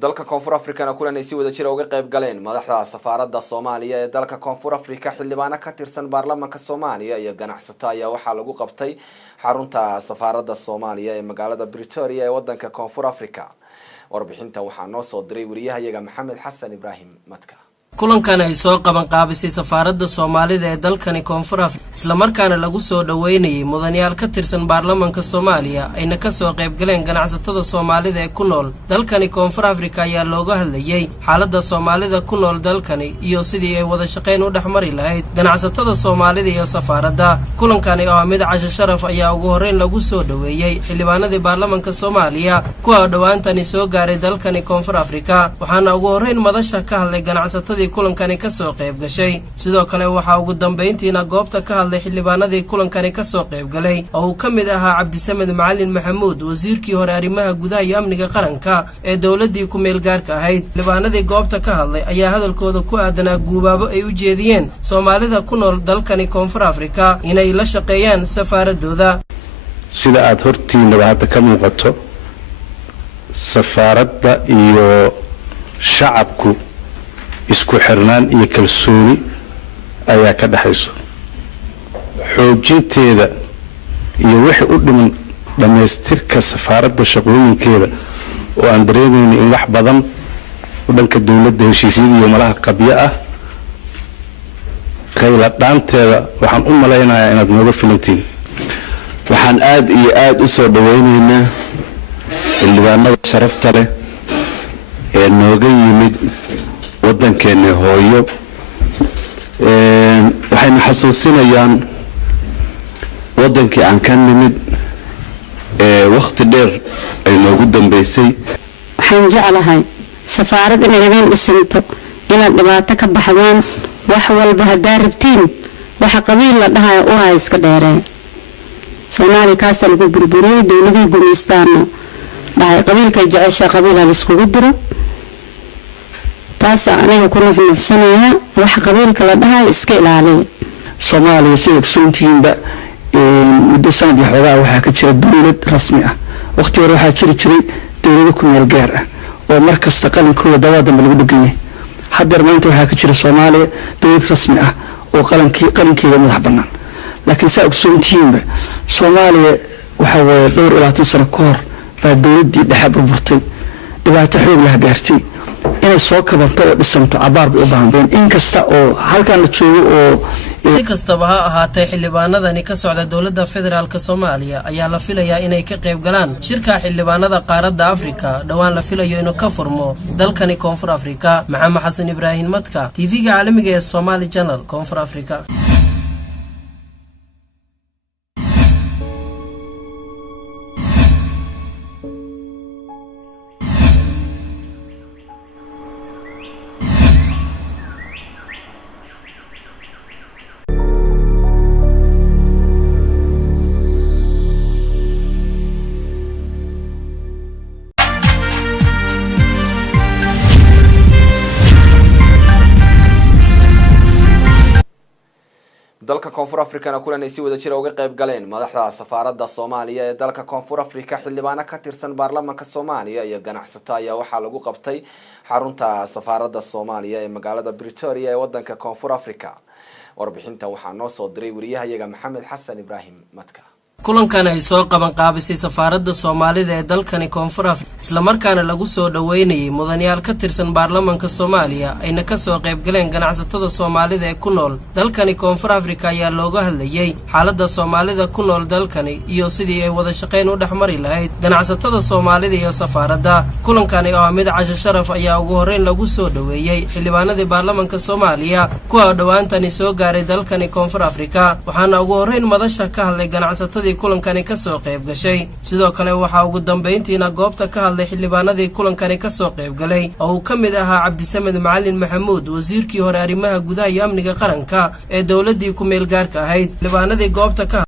dalka Koonfur Afrika kulan ay si wada jir uga qayb galeen madaxda safaaradda Soomaaliya ee dalka Koonfur Afrika xildhibaano ka tirsan baarlamaanka Soomaaliya iyo ganacsato ayaa waxa lagu qabtay xarunta safaaradda Soomaaliya ee magaalada Pretoria ee wadanka Koonfur Afrika. warbixinta waxaa noo soo diray wariyahayaga Maxamed Xasan Ibrahim Madka. kulankan ay soo qaban qaabisay safaaradda Soomaalida ee dalkani Koonfur Afrika isla markaana lagu soo dhaweynayay mudanayaal ka tirsan baarlamaanka Soomaaliya ayna ka soo qayb galeen ganacsatada Soomaalida ee ku nool dalkani Koonfur Afrika ayaa looga hadlayay xaaladda Soomaalida ku nool dalkani iyo sidii ay wada shaqeyn u dhaxmari lahayd ganacsatada Soomaalida iyo safaaradda. kulankani oo mid casho sharaf ayaa ugu horeyn lagu soo dhaweeyay xildhibaanada baarlamaanka Soomaaliya kuwa dhawaantani soo gaaray dalkani Koonfur Afrika waxaana ugu horeyn madasha ka hadlay ganacsatada kulankani ka soo qayb gashay. sidoo kale waxa ugu dambeyntiina goobta ka hadlay xildhibaanadii kulankani ka soo qayb galay oo uu ka mid ahaa Cabdisamed Macalin Maxamuud wasiirkii hore arrimaha gudaha iyo amniga qaranka ee dawladii ku meel gaarka ahayd. xildhibaanadii goobta ka hadlay ayaa hadalkooda ku aadanaa guubaabo ay u jeediyeen Soomaalida ku nool dalkani Koonfur Afrika inay la shaqeeyaan safaaradooda. sida aad hortiina hadda ka muuqato safaaradda iyo shacabku isku xirnaan iyo kalsooni ayaa ka dhaxayso xoojinteeda iyo wixii u dhiman dhameystirka safaaradda shaqooyinkeeda oo aan dareemayno in wax badan u dhanka dawladda heshiisyada iyo malaha qabyo ah qayla dhaanteeda waxaan u malaynayaa inaad nooga filantiin. waxaan aad iyo aad u soo dhaweynaynaa xildhibaanada sharafta leh ee nooga yimid waddankeena hooyo waxayna xasuusinayaan waddankii aan ka nimid waqti dheer ay noogu dambeysay. waxaan jeclahay safaarad inay habeen dhisanto inaad dhibaato ka baxdaan wax walba haddaa rabtiin waxa qabiil la dhahayo u hay iska dheeree Soomaali kaas lagu burburiyay dawladii gumaystaana dhahay qabiilka jecesha qabiilka la isku diro taas aniga ku nuuxsanaya wax qabiilka la dhahay iska ilaaliyo. Soomaaliya sida suntiinba muddo sanad iyo xogaa waxa ka jira dawlad rasmi ah waqti hore waxa jiray dawlado ku meel gaar ah oo markasta qalankooda dawada lagu dhigay. hadda maanta waxa ka jira Soomaaliya dawlad rasmi ah oo qalankeeda madax bannaan laakiin saa suntiinba Soomaaliya waxa way dhowr ilaa 10 sano ka hor baa dawladii dhexe burburtay dhibaato xoog leh gaartay inay soo kabanto oo dhisanto abaar u baahan in kasta oo halkan la joogo oo si kastaba ha ahaatee xildhibaanadani ka socda dawladda federaalka Soomaaliya ayaa la filayaa inay ka qayb galaan shirka xildhibaanada qaaradda Afrika dhawaan la filayo inuu ka furmo dalkani Koonfur Afrika. Maxamed Xasan Ibrahim Madka, TV-ga caalamiga ee Somali Channel, Koonfur Afrika. dalka Koonfur Afrika kulan ay si wada jir uga qayb galeen madaxda safaaradda Soomaaliya ee dalka Koonfur Afrika xildhibaano ka tirsan baarlamaanka Soomaaliya iyo ganacsato ayaa waxa lagu qabtay xarunta safaaradda Soomaaliya ee magaalada Pretoria ee wadanka Koonfur Afrika. warbixinta waxaa noo soo diray wariyahayaga Maxamed Xasan Ibrahim Madka. kulankan ay soo qaban qaabisay safaaradda Soomaalida ee dalkani Koonfur Afrika isla markaana lagu soo dhaweynayay mudanayaal ka tirsan baarlamaanka Soomaaliya ayna ka soo qayb galeen ganacsatada Soomaalida ee ku nool dalkani Koonfur Afrika ayaa looga hadlayay xaaladda Soomaalida ku nool dalkani iyo sidii ay wada shaqeyn u dhaxmari lahayd ganacsatada Soomaalida iyo safaaradda. kulankani oo mid casho sharaf ayaa ugu horeyn lagu soo dhaweeyay xildhibaanada baarlamaanka Soomaaliya kuwa dhawaantani soo gaaray dalkani Koonfur Afrika waxaana ugu horeyn madasha ka hadlay ganacsatada kulankani ka soo qayb gashay. sidoo kale waxa ugu dambeyntiina goobta ka hadlay xildhibaanadii kulankani ka soo qayb galay oo uu ka mid ahaa Cabdisamed Macalin Maxamuud wasiirkii hore arrimaha gudaha iyo amniga qaranka ee dawladii ku meel gaarka ahayd. xildhibaanadii goobta ka